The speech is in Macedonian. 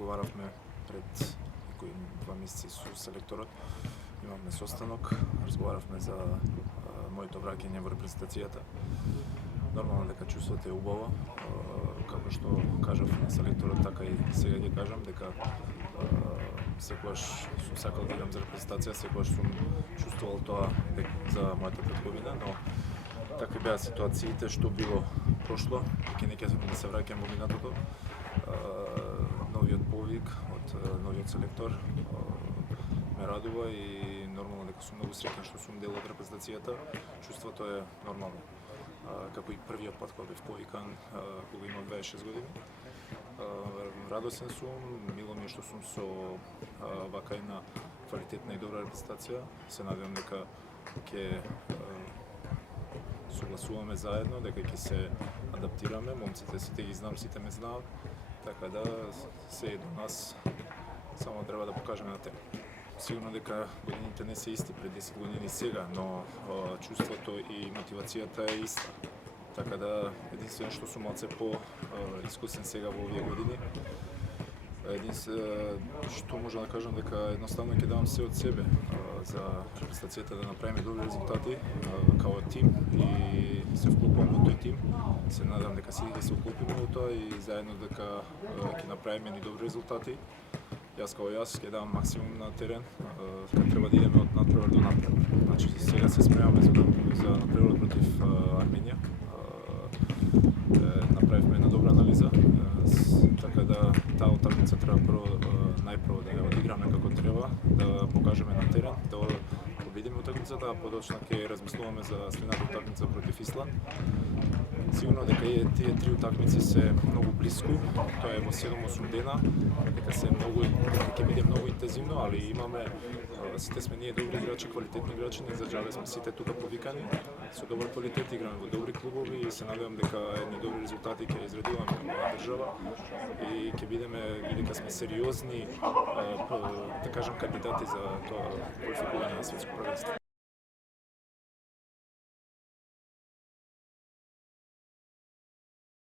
разговаравме пред некои 2 месеци со селекторот. Имавме состанок, разговаравме за моето враќање во репрезентацијата. Нормално дека чувството е убаво, како што кажав на селекторот, така и сега ќе кажам дека секогаш сум сакал да играм за репрезентација, секогаш сум чувствувал тоа за мојата предгодина, но такви беа ситуациите што било прошло, ќе не ќе да се враќам во минатото. Новиот повик од новиот селектор ме радува и нормално дека сум многу среќен што сум дел од репрезентацијата. Чувството е нормално. Како и првиот пат кога бев повикан, кога имав 26 години. Радосен сум, мило ми е што сум со вака една квалитетна и добра репрезентација. Се надевам дека ќе согласуваме заедно, дека ќе се адаптираме. Момците сите ги знам, сите ме знаат, така да се е до нас, само треба да покажеме на терен. Сигурно дека годините не се исти пред 10 години сега, но чувството и мотивацијата е иста. Така да единствено што сум малце по-искусен сега во овие години, што може да кажам дека едноставно ќе давам се од себе за репрезентацијата да направиме добри резултати као тим и се вклопувам во тој тим. Се надам дека сите ќе се вклопиме во тоа и заедно дека ќе направиме ни добри резултати. Јас ќе давам максимум на терен, треба да идеме од надпревар до надпревар. Значи сега се спремаме за надпреварот против Арменија. Направивме една добра анализа, така да таа утакмица треба најпрво да ја одиграме како треба, да покажеме на терен, да победиме утакмицата, а подоцна ќе размислуваме за следната утакмица против Исланд. Сигурно дека тие три утакмици се многу блиску, тоа е во 7-8 дена, дека ќе биде многу интензивно, али имаме, сите сме ние добри играчи, квалитетни играчи, не за жале сме сите тука повикани, со добар квалитет играме во добри клубови и се надевам дека едни добри резултати ќе изредуваме во оваа држава и ќе бидеме, и дека сме сериозни, да кажам, кандидати за тоа квалификување на светско првенство.